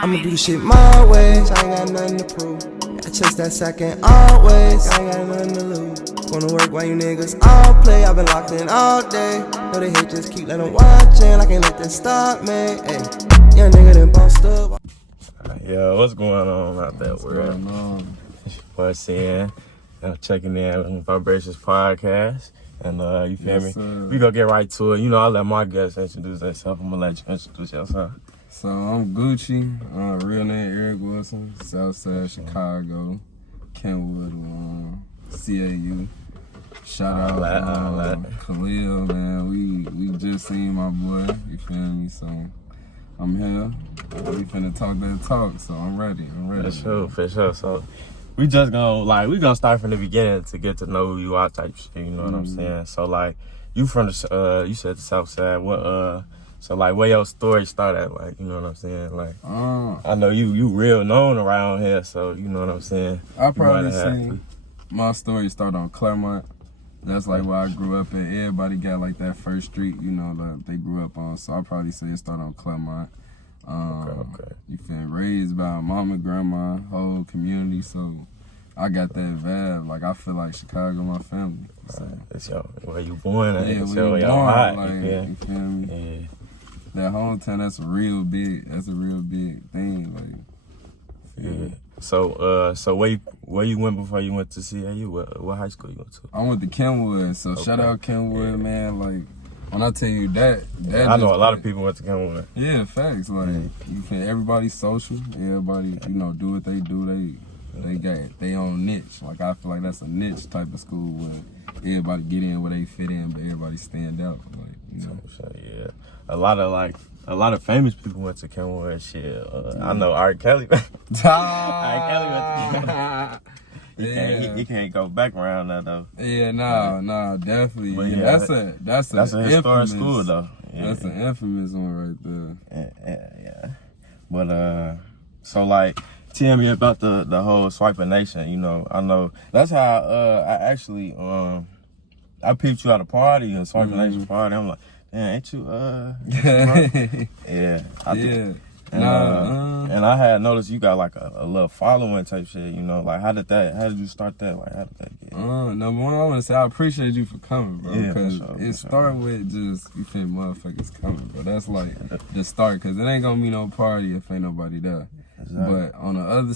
I'ma do shit my ways, I ain't got nothing to prove. I chase that second always, I ain't got nothing to lose. Gonna work while you niggas all play, I've been locked in all day. Know they hate, just keep let them watchin', I can't let that stop me. Ay, young nigga done bossed up. Yeah, what's going on out there, world? Going on? Boy, seeing, checking in on Vibrations Podcast. And you feel Yes, me? sir. We gonna get right to it. You know, I'll let my guests introduce themselves. I'm gonna let you introduce yourself. So I'm Gucci, real name Eric Wilson, Southside Chicago, Kenwood, CAU. Shout out Khalil, man. We just seen my boy, you feel me? So I'm here. We finna talk that talk, so I'm ready. For sure. So we just gonna start from the beginning to get to know who you are type shit, you know what I'm saying? So like, you from the, you said the South Side, so like where your story started, like, you know what I'm saying? Like, I know you real known around here, so you know what I'm saying? I probably say my story started on Claremont. That's like where I grew up at. Everybody got like that first street, you know, that they grew up on. So I probably say it started on Claremont. Okay. You feel raised by mama, grandma, whole community. So I got that vibe. Like I feel like Chicago, my family. So. It's where you born at. Yeah, It's where you your born. heart, Like, you feel me? Yeah. That hometown, that's a real big thing. Like, Yeah. So where you went before you went to CAU? What high school you went to? I went to Kenwood, so shout out Kenwood, man. Like when I tell you that I know a lot of people went to Kenwood. Yeah, facts. Like you can, everybody's social. Everybody, do what they do. They got their own niche. Like I feel like that's a niche type of school where everybody get in where they fit in, but everybody stand out. Like Yeah. A lot of famous people went to Kenwood and shit. I know R. Kelly. R. Kelly went to Kenwood. He can't go back around that though. Yeah, nah, definitely. But that's a historic school though. Yeah. That's an infamous one right there. Yeah. But so like, tell me about the whole Swiper Nation. You know, I know that's how I actually I peeped you at a party, a Swiper Nation party. I'm like, man, ain't you yeah. I did. And I had noticed you got like a little following type shit, you know, like how did you start that? Like how did that get? Number one, I want to say I appreciate you for coming, bro. Yeah, because it started with just, you feel motherfuckers coming, bro. That's like the start, because it ain't gonna be no party if ain't nobody there. Exactly. But on the other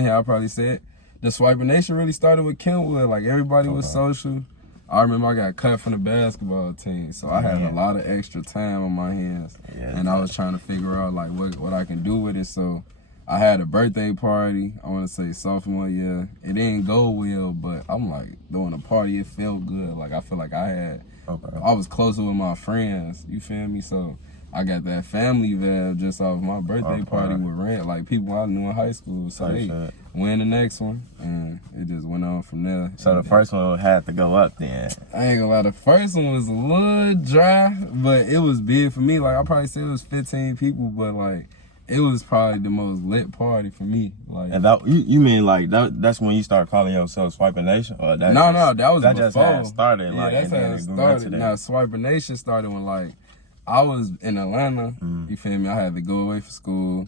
hand, I probably said the Swiper Nation really started with Kenwood. Like everybody was social. I remember I got cut from the basketball team, so I had a lot of extra time on my hands, and I was trying to figure out like what I can do with it. So I had a birthday party. I want to say sophomore year. It didn't go well, but I'm like doing a party. It felt good. Like I feel like I was closer with my friends. You feel me? So I got that family vibe just off my birthday party with Rant, like people I knew in high school. So hey, win the next one, and it just went on from there. So the first one had to go up then. I ain't gonna lie, the first one was a little dry, but it was big for me. Like I probably said it was 15 people, but like it was probably the most lit party for me. Like, and that, you mean like that's when you start calling yourself Swiper Nation, or that? No, that was that before. Just had started. Yeah, like, that's how it started. Now Swiper Nation started when like I was in Atlanta. You feel me? I had to go away for school,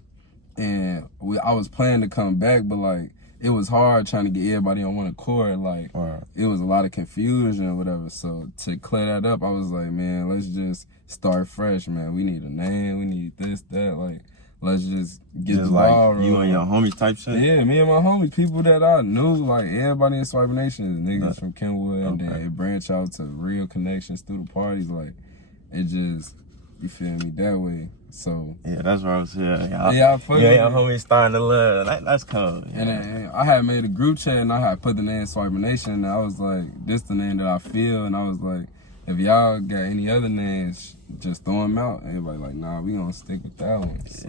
and I was planning to come back, but like it was hard trying to get everybody on one accord. Like it was a lot of confusion or whatever. So to clear that up, I was like, man, let's just start fresh, man. We need a name. We need this, that. Like, let's just get the ball rolling. You and your homies type shit? Yeah, me and my homies, people that I knew, like everybody in Swiper Nation is niggas from Kenwood, and then it branched out to real connections through the parties. Like it just, you feel me, that way. So yeah, that's what I was saying. I fucking your homies starting to love. That's cool. Yeah. And then I had made a group chat, and I had put the name Swiper Nation, and I was like, this the name that I feel, and I was like, if y'all got any other names, just throw them out. Everybody like, nah, we gonna stick with that one. So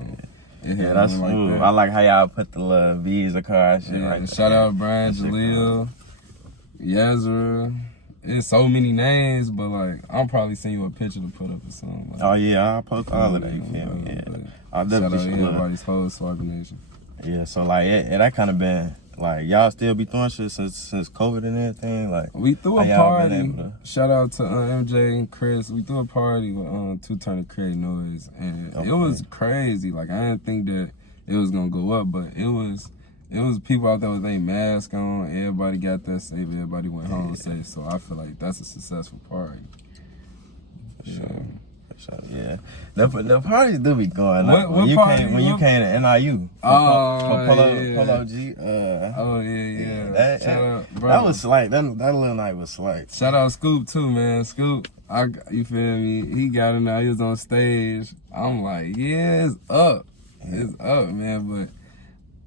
that's smooth. Like I like how y'all put the little V's car shit right there. Shout out Brian, Jaleel, Yazra. It's so many names, but like I'm probably send you a picture to put up or something. Like, oh yeah, I'll post all of that. You feel me? Yeah. I'll definitely shout out everybody's whole Swiper Nation. Yeah, so like that kind of been Like y'all still be throwing shit since COVID and everything. Like we threw a how y'all been party. able to- Shout out to MJ and Chris. We threw a party with Two Turn to Create Noise, and Okay. it was crazy. Like I didn't think that it was gonna go up, but it was people out there with their mask on. Everybody got that safe. Everybody went home safe. So I feel like that's a successful party. For sure. For sure. Yeah. The parties do be going. What when you party came when you you- came to NIU. Oh, for Polo, yeah. Polo G. Oh yeah. That, Shout out, bro. that was slight. That little night was slight. Shout out Scoop too, man. Scoop, you feel me? He got in there. He was on stage. I'm like, yeah, it's up. It's up, man.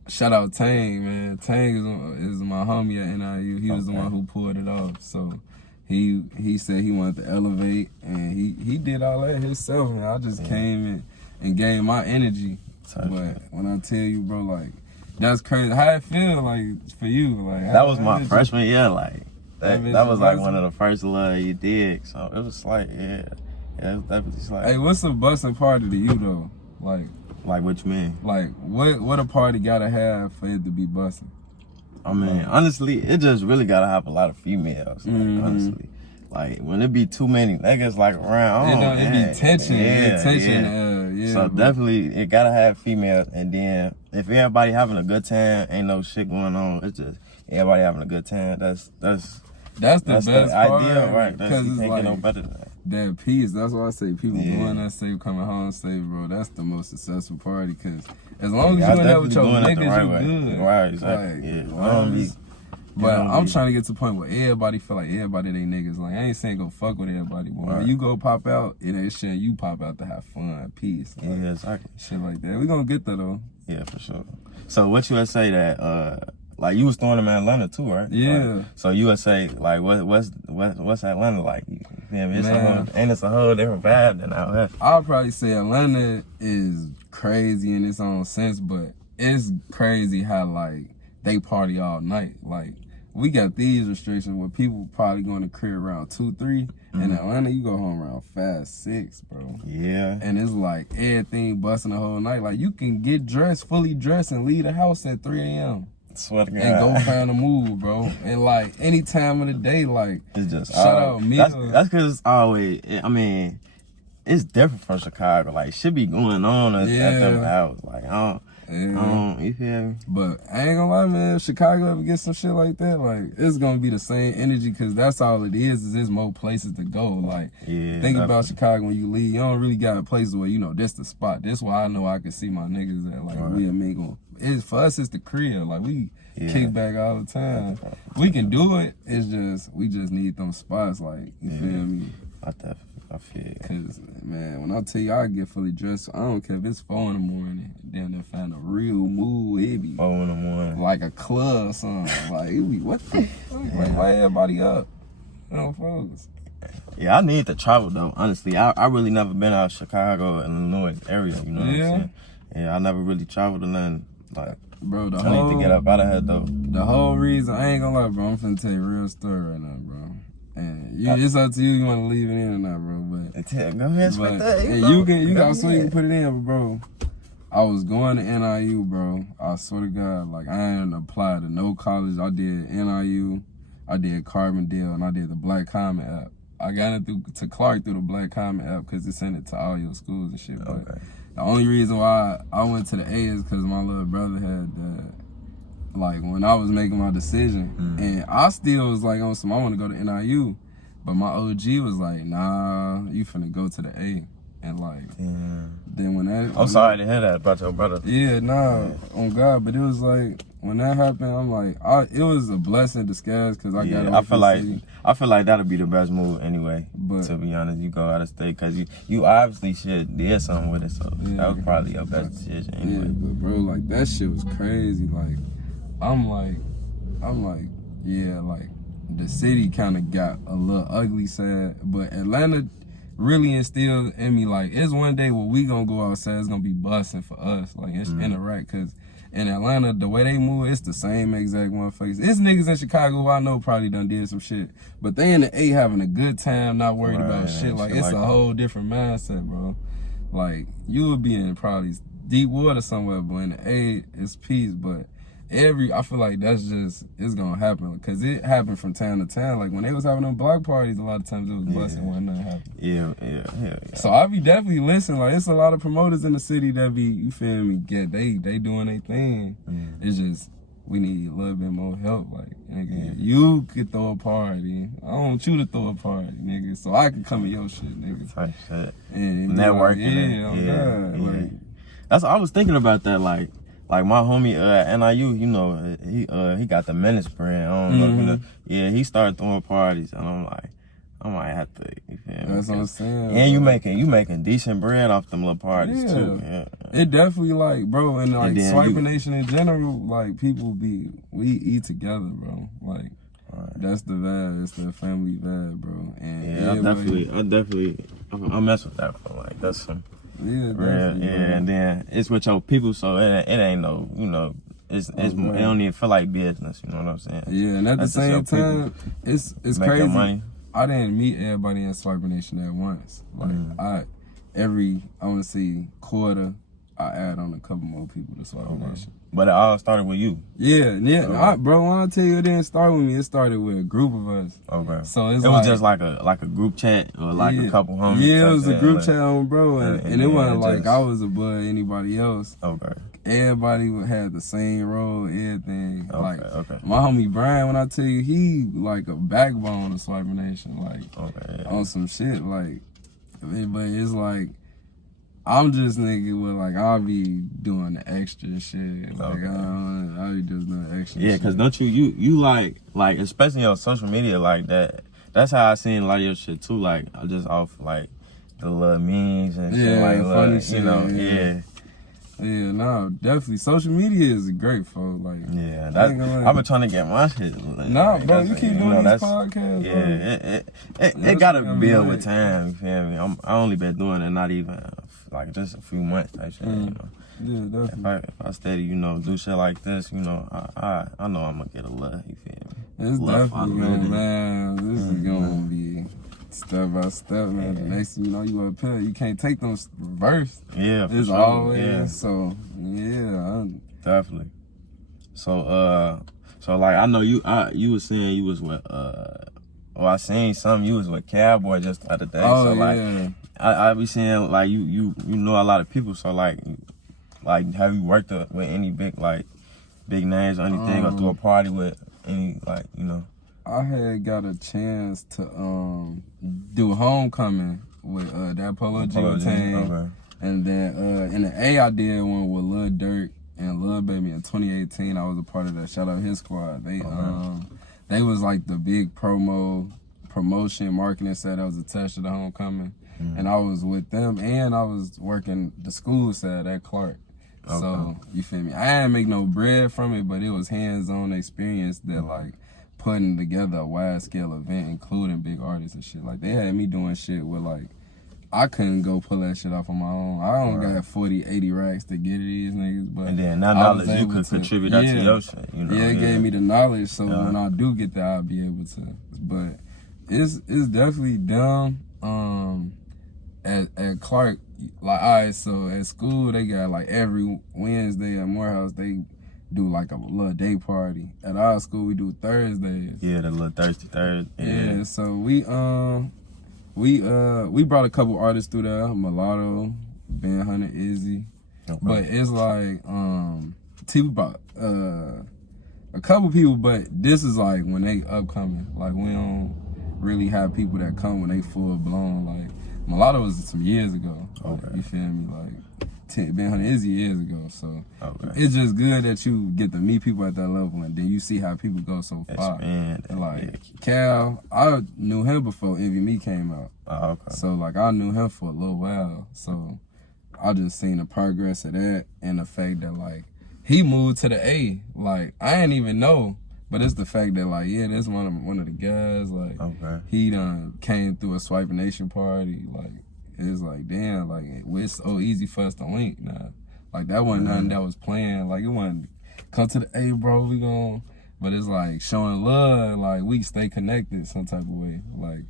But shout out Tang, man. Tang is my homie at NIU. He was the one who pulled it off. So he said he wanted to elevate, and he did all that himself, man. I just came in and gave my energy. But when I tell you, bro, like, that's crazy. How it feel, like, for you? Like That was my did you- freshman year. Like That that was like was- one of the first little you did. So it was slight. Yeah. Yeah, it was definitely slight. Hey, what's a busting party to you though? Like what you mean? Like what a party gotta have for it to be busting? I mean, honestly, it just really gotta have a lot of females. Like, Mhm. honestly, like when it be too many niggas like around, You oh, know, it man. be tension. Yeah, tension. yeah. Yeah. So bro. definitely, it gotta have females, and then if everybody having a good time, ain't no shit going on. It's just everybody having a good time. That's that's the best part. ideal, right? That's, Because you it's can't like get no better than that. that peace. That's why I say people Yeah. going that safe, coming home safe, bro. That's the most successful party. Cause as long as Yeah, you in there with your definitely doing it the niggas, right you way. good. Right, exactly. Like, Yeah, I don't be. But don't I'm be- trying to get to the point where everybody feel like everybody they niggas. Like I ain't saying go fuck with everybody, but Right. when you go pop out, it ain't shit. You pop out to have fun, peace, like, Yeah, exactly. shit like that. We gonna get there though. Yeah, for sure. So what you would say that like you was throwing them in Atlanta too, right? Yeah. Like, so you would say like what's Atlanta like? You feel me? It's Man. it's a whole different vibe than out here. I'll probably say Atlanta is crazy in its own sense, but it's crazy how like they party all night. Like we got these restrictions where people probably going to crib around 2, 3. In Atlanta, you go home around 5, 6, bro. Yeah. And it's like everything busting the whole night. Like you can get dressed, fully dressed, and leave the house at 3 a.m. Swear to God. and go find a move, bro. And like any time of the day, like It's just shout out me. That's because it's always. I mean, it's different from Chicago. Like shit be going on at them hours. Like I don't. You feel me? But I ain't gonna lie, man. If Chicago ever get some shit like that, like it's gonna be the same energy because that's all it is there's more places to go. Like Yeah. think about Chicago when you leave, you don't really got places where you know this the spot. This why I know I can see my niggas at. Like we a mingle. It's for us, it's the crib. Like we kick back all the time. We can do it. It's just we just need them spots. Like you feel me? I feel it. Cause man, when I tell you I get fully dressed, I don't care if it's 4 in the morning. Then they find a real mood. It be 4 in the morning. like a club or something. Like it be what the fuck? Like why everybody up? You know, folks. Yeah, I need to travel though. Honestly, I really never been out of Chicago, Illinois area. You know what I'm saying? Yeah, I never really traveled to nothing. Like, Bro, I need to get up out of here though. The whole reason, I ain't gonna lie, bro. I'm finna tell you a real story right now, bro. And it's up to you. You want to leave it in or not, bro? But Go ahead, spit that. and you got so you can put it in, but bro. I was going to NIU, bro. I swear to God, like I ain't applied to no college. I did NIU, I did Carbondale, and I did the Black Comet app. I got it to Clark through the Black Comet app because it sent it to all your schools and shit. But the only reason why I went to the A is because my little brother had like when I was making my decision, and I still was like on some, I want to go to NIU, but my OG was like, nah, you finna go to the A. And like, then when that, I'm sorry to hear that about your brother. yeah, nah, on God, but it was like when that happened, I'm like, it was a blessing in disguise because I got. I feel like that'll be the best move anyway. But to be honest, you go out of state because you obviously did something with it, so that was probably your best decision anyway. Yeah, but bro, like that shit was crazy. Like, I'm like, yeah, like the city kind of got a little ugly, sad, but Atlanta really instilled in me like it's one day where we gonna go outside, it's gonna be busting for us, like it's interact, cause in Atlanta the way they move, it's the same exact motherfuckers. It's niggas in Chicago who I know probably done did some shit, but they in the A having a good time, not worried about shit. Like it's a whole different mindset, bro. Like you would be in probably deep water somewhere, but in the A it's peace. But I feel like that's just, it's gonna happen. Because it happened from time to time. Like when they was having them block parties, a lot of times it was busting when nothing happened. Yeah. So I be definitely listening. Like it's a lot of promoters in the city that be, you feel me, they doing their thing. It's just, we need a little bit more help. Like, nigga, you could throw a party. I want you to throw a party, nigga, so I can come in your shit, nigga. Type shit. And Networking. Like, that's, I was thinking about that, like my homie NIU, you know, he got the Menace brand. I don't know if you know. Yeah, he started throwing parties, and I'm like, I might have to, you feel me? That's what I'm saying. And you making decent bread off them little parties too. Yeah. It definitely, like, bro, and like Swiper Nation in general, like people we eat together, bro. Like that's the vibe. It's the family vibe, bro. And I mess with that, bro. Like that's some definitely. And then it's with your people, so it ain't no, you know. It don't even feel like business, you know what I'm saying? Yeah, and at the same time, it's crazy. Money. I didn't meet everybody in Swiper Nation at once. Like I want to say quarter, I add on a couple more people to Swiper Nation. But it all started with you. Yeah. Bro, when I tell you it didn't start with me, it started with a group of us. Okay. So it was just like a group chat or like a couple homies. Yeah, it was a group chat on, bro, and it wasn't like I was above anybody else. Okay. Everybody would have the same role, everything. Okay. My homie Brian, when I tell you, he like a backbone of Swiper Nation, like on some shit, like. But it's like I'm just nigga with like I'll be doing the extra shit, like I'll be just doing extra. Yeah, cause don't you like especially on social media like that. That's how I seen a lot of your shit too. Like I just off like the little memes and shit, like funny shit, you know, Yeah, no, definitely. Social media is great, folks. Like, I've been trying to get my shit. Nah, bro, you keep doing these podcasts. Yeah, it gotta build with time. You feel me? I only been doing it not even like just a few months type shit. You know. Yeah, definitely. If I steady, you know, do shit like this, you know, I know I'm gonna get a love. You feel me? It's definitely gonna, man. This is gonna be step by step, man. The next thing you know, you up here, you can't take them reverse. Yeah, for it's sure. always so. Yeah, definitely. So like I know you was saying you was with I seen something you was with Cowboy just the other day. Oh, so like yeah. I be seeing like you know a lot of people. So like have you worked with any big names or anything or through a party with any like you know? I had got a chance to do homecoming with that Polo G team, and then in the A I did one with Lil Durk and Lil Baby in 2018. I was a part of that. Shout out his squad. They was like the big promotion marketing set that was attached to the homecoming, and I was with them, and I was working the school set at Clark. So you feel me? I didn't make no bread from it, but it was hands-on experience that like putting together a wide scale event, including big artists and shit. Like they had me doing shit with like I couldn't go pull that shit off on my own. I don't got 40, 80 racks to get to these niggas, but and then that knowledge you could contribute that to your shit. You know? Yeah, it gave me the knowledge, so when I do get that, I'll be able to. But it's definitely dumb. At Clark, like alright, so at school they got like every Wednesday at Morehouse they do like a little day party. At our school we do Thursdays. Yeah, the little Thirsty Thursday. Yeah, so we brought a couple artists through there, Mulatto, Ben Hunter, Izzy. But it's like we brought a couple people, but this is like when they upcoming. Like we don't really have people that come when they full blown. Like Mulatto was some years ago. You feel me? Like Ben Hunter, Izzy years ago. So it's just good that you get to meet people at that level, and then you see how people go so far. Cal, I knew him before Envy Me came out. So like I knew him for a little while. So I just seen the progress of that and the fact that like he moved to the A. Like I didn't even know, but it's the fact that like that's one of the guys. Like he done came through a Swiper Nation party. Like it's like damn, like it's so easy for us to link now. Like that wasn't nothing that was planned. Like it wasn't come to the A, bro. We gon'. But it's like showing love. Like we stay connected some type of way. Like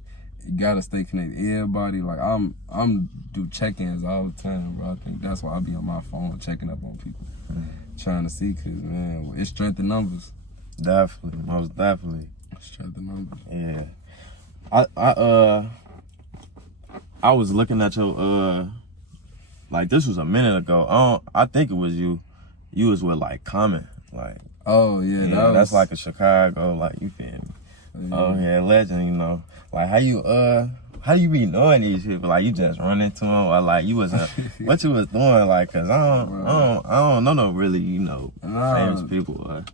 you gotta stay connected. Everybody, like I'm do check-ins all the time, bro. I think that's why I be on my phone checking up on people, trying to see, cause man, it's strength in numbers. Definitely, most definitely. Strength in numbers. Yeah. I was looking at your like this was a minute ago. I think it was you. You was with like Common, like. Oh yeah, That's like a Chicago, like you feel me? Yeah. Oh yeah, legend, you know. Like how you be knowing these people? Like you just run into them, or like you was what you was doing? Like, cause I don't know no really, you know, famous people or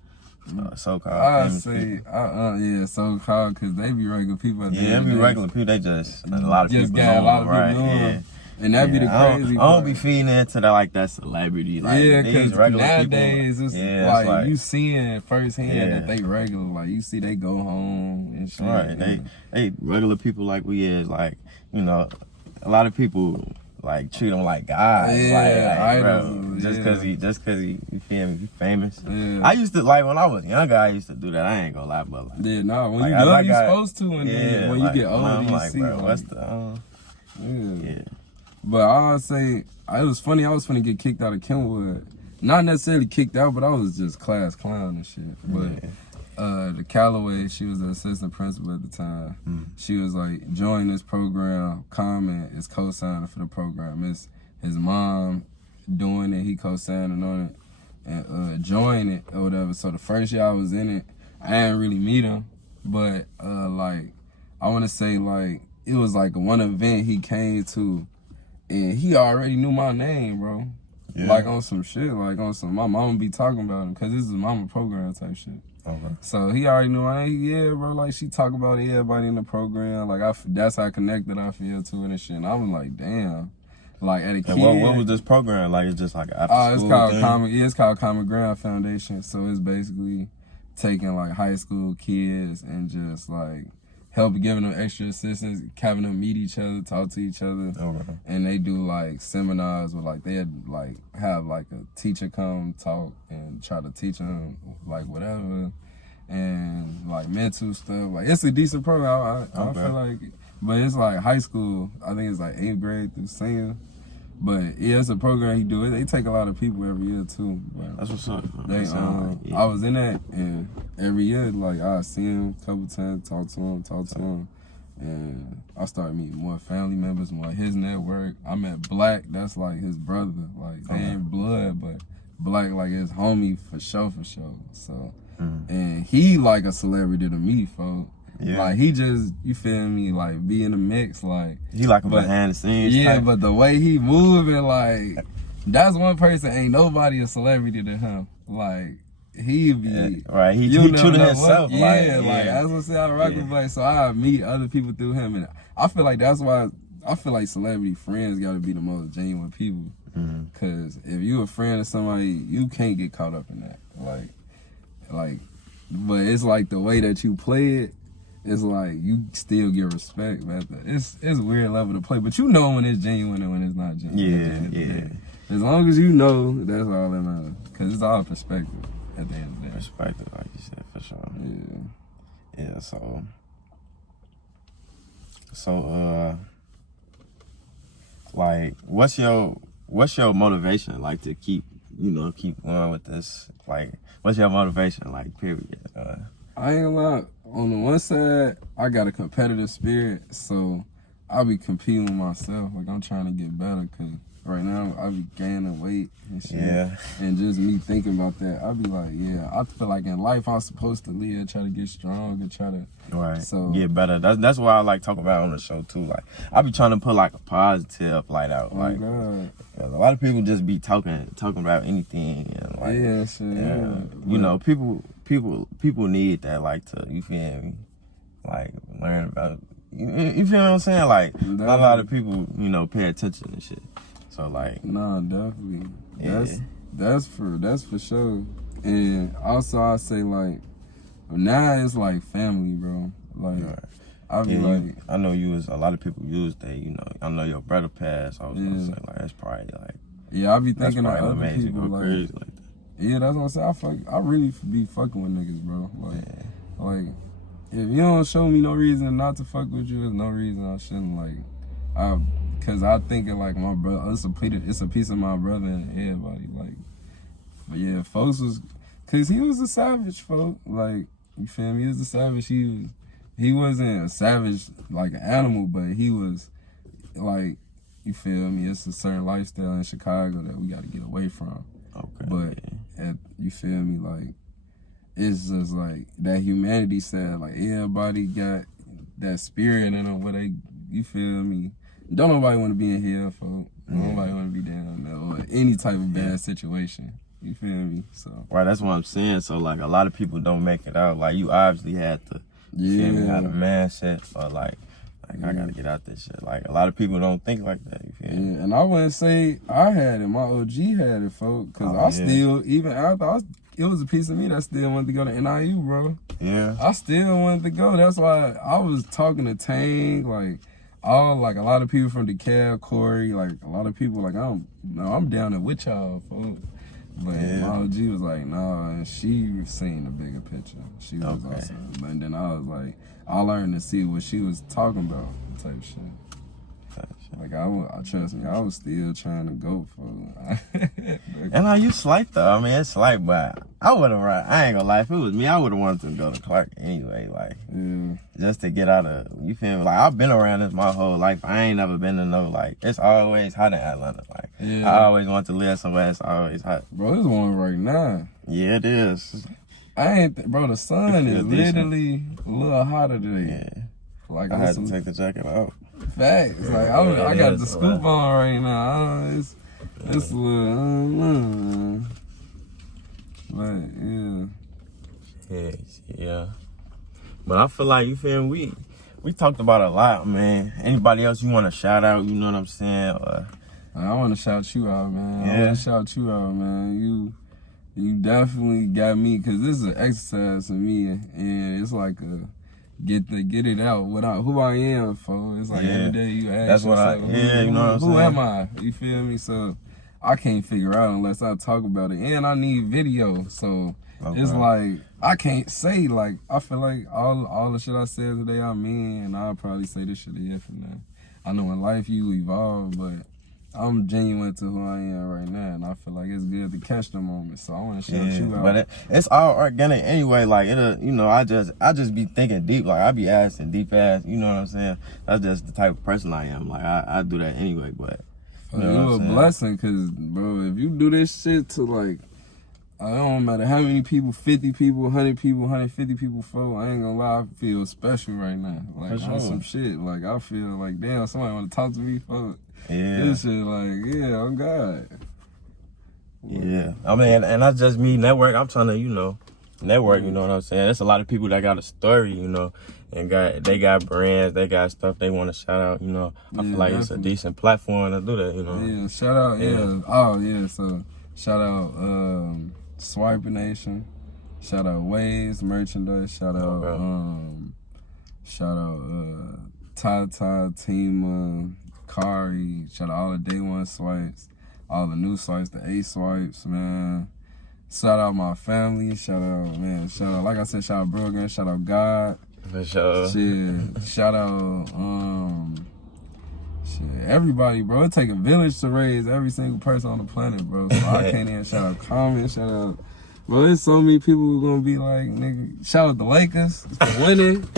so-called famous people. Yeah, so-called, cause they be regular people. Yeah, they be regular people. They just a lot of just people. got a lot of right? people on. Yeah. And that be the crazy I part. don't be feeding into that like that celebrity. Like, yeah, these cause regular nowadays people, it's like you seeing firsthand Yeah. that they regular. Like you see they go home and shit. Right, they regular people like we is, like, you know, a lot of people like treat them like guys. Yeah, bro, just cause he you feel me, he famous. Yeah. I used to, like, when I was younger, I used to do that. I ain't gonna lie, but like, Yeah, nah, when like, you young, you supposed to, and then when like, you get older, I'm you like, see. bro, like, what's the yeah. But I say, it was funny, I was finna get kicked out of Kenwood. Not necessarily kicked out, but I was just class clown and shit. But the Callaway, she was the assistant principal at the time. She was like, join this program. Common is co-signing for the program. It's his mom doing it, he co-signing on it, and join it or whatever. So the first year I was in it, I didn't really meet him, but like, I want to say, like, it was like one event he came to, and he already knew my name, bro. Yeah. Like on some shit, like on some, my mama be talking about him, cause this is mama program type shit. Okay. So he already knew my name. Yeah, bro, like she talk about everybody in the program. Like that's how connected I feel to it and shit. And I was like, damn. Like at a kid. What was this program? Like, it's just like an after school it's called thing? It's called Common Ground Foundation. So it's basically taking like high school kids and just like giving them extra assistance, having them meet each other, talk to each other. Okay. And they do like seminars where like they had like have like a teacher come talk and try to teach them like whatever, and like mental stuff. Like it's a decent program. I feel like, but it's like high school. I think it's like 8th grade through senior. But yeah, it's a program he do. They take a lot of people every year too. But That's what's up. they I was in that, and every year like I see him a couple times, talk to him, and I started meeting more family members, more his network. I met Black, that's like his brother, like they ain't blood, but Black like his homie for sure. So and he like a celebrity to me, folks. Yeah. Like he just, you feel me, like be in the mix, like He like a behind the scenes yeah, type. but the way he moving, like that's one person, ain't nobody a celebrity to him. Like he be right. He you true to know himself. what? Like that's what I say. I rock with Black, so I meet other people through him, and I feel like that's why I feel like celebrity friends got to be the most genuine people. Cause if you a friend of somebody, you can't get caught up in that. Like, but it's like the way that you play it. It's like you still get respect, man. It's a weird level to play, but you know when it's genuine and when it's not genuine. Yeah. As long as you know, that's all that matters. Cause it's all perspective at the end of the day. Perspective, like you said, for sure. Yeah. So like, what's your motivation, like, to keep going with this? Like, what's your motivation, like, period? I ain't gonna lie. On the one side, I got a competitive spirit, so I be competing with myself. Like, I'm trying to get better, cause right now I be gaining weight and shit. Yeah. And just me thinking about that, I be like, yeah, I feel like in life I'm supposed to live, try to get strong and try to get better. That's why I like talk about it on the show too. Like, I be trying to put like a positive light out. Oh like, God. A lot of people just be talking about anything. And like, Yeah, shit. Yeah. You know, people need that, like, to, you feel me, like, learn about. You feel what I'm saying? Like, not a lot of people, pay attention and shit. So like, nah, definitely. Yeah. That's for sure. And also I say like, now it's like family, bro. Like I be like, I know a lot of people use that. I know your brother passed. I was gonna say, like, that's probably like, yeah, I be thinking of other amazing, people go like, crazy like that. Yeah, that's what I say. I really be fucking with niggas, bro. Like, if you don't show me no reason not to fuck with you, there's no reason I shouldn't like. Cause I think it like my brother. It's a piece of my brother and everybody. Like, yeah, folks was, cause he was a savage, folk. Like, you feel me? He was a savage. He wasn't a savage like an animal, but he was like, you feel me? It's a certain lifestyle in Chicago that we got to get away from. Okay. But you feel me? Like, it's just like that humanity side. Like everybody got that spirit in them where they, you feel me? Don't nobody want to be in hell, folk. Nobody want to be down there or any type of bad situation. You feel me? So Right, that's what I'm saying. So like a lot of people don't make it out. Like you obviously had to feel me out of mindset or like I gotta get out this shit. Like a lot of people don't think like that. You feel me? And I wouldn't say I had it. My OG had it, folk. Cause I still, even after it was a piece of me that still wanted to go to NIU, bro. Yeah. I still wanted to go. That's why I was talking to Tang, like a lot of people from DeKalb, Corey, like a lot of people, like I'm down there with y'all, folks. But my OG was like, nah, and she seen the bigger picture. She was awesome. And then I was like, I learned to see what she was talking about, type shit. Like I trust me, I was still trying to go for it. And you slight though. I mean, it's slight, but I would've. I ain't gonna lie. If it was me, I would've wanted to go to Clark anyway. Like, just to get out of. You feel me? Like I've been around this my whole life. I ain't never been to no like. It's always hot in Atlanta. Like I always want to live somewhere that's always hot. Bro, there's one right now. Yeah, it is. Bro, the sun is literally a little hotter today. Yeah. Like I had to take the jacket off. Facts. Like I got the scoop on right now. It's a little, but Yeah. But I feel like, you feel me, we talked about a lot, man. Anybody else you want to shout out, you know what I'm saying? I want to shout you out, man. Yeah. I want to shout you out, man. You definitely got me, because this is an exercise for me, and it's like get it out without who I am, folks. It's like every day you ask that's yourself, what you know what I'm saying? Who am I? You feel me? So I can't figure out unless I talk about it, and I need video. So it's like I can't say, like, I feel like all the shit I said today I mean, and I'll probably say this shit again from now. I know in life you evolve, but I'm genuine to who I am right now, and I feel like it's good to catch the moment. So I want to shout you out. But it's all organic anyway. Like I just be thinking deep. Like I be asking deep ass. You know what I'm saying? That's just the type of person I am. Like I do that anyway. But you know you're a blessing, cause bro, if you do this shit to like, I don't matter how many people, 50 people, 100 people, 150 people, folk, I ain't gonna lie, I feel special right now. Like on some shit. Like I feel like damn, somebody want to talk to me, folk. Yeah. This shit like, I'm God. Yeah. I mean, and that's just me network. I'm trying to, network, you know what I'm saying? There's a lot of people that got a story, and they got brands, they got stuff they want to shout out, I feel like it's a decent platform to do that, Yeah, shout out, so shout out Swiper Nation, shout out Waves merchandise, shout out Tata, Tima, Kari, shout out all the day one swipes, all the new swipes, the A swipes, man. Shout out my family, shout out, like I said, shout out Brogan, shout out God. For sure. Shit, shout out, everybody, bro. It take a village to raise every single person on the planet, bro. So I can't even shout out Common, shout out, bro, there's so many people who gonna be like, nigga, shout out the Lakers for winning.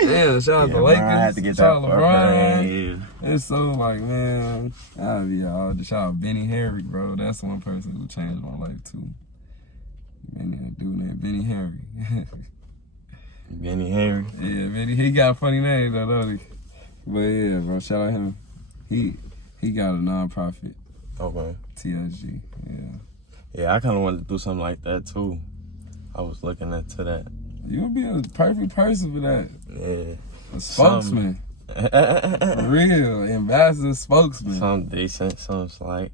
Yeah, shout out the Lakers. I had to get shout that out LeBron. It's so like, man, shout out Benny Harry, bro. That's one person who changed my life too. Man, dude named Benny Harry. Benny Harry. Yeah, Benny, he got a funny name though, don't he? But yeah, bro, shout out him. He got a non-profit. Okay. TSG, yeah. Yeah, I kind of wanted to do something like that too. I was looking into that. You would be a perfect person for that. Yeah. A spokesman. For real, ambassador spokesman. Something decent, something slight.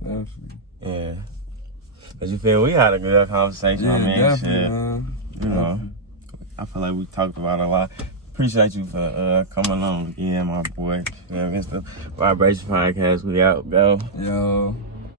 Definitely. Yeah. But you feel we had a good conversation, Yeah, man. definitely, Shit. man. I feel like we talked about a lot. Appreciate you for coming on again, my boy. It's the Vibration Podcast. We out, go. Yo.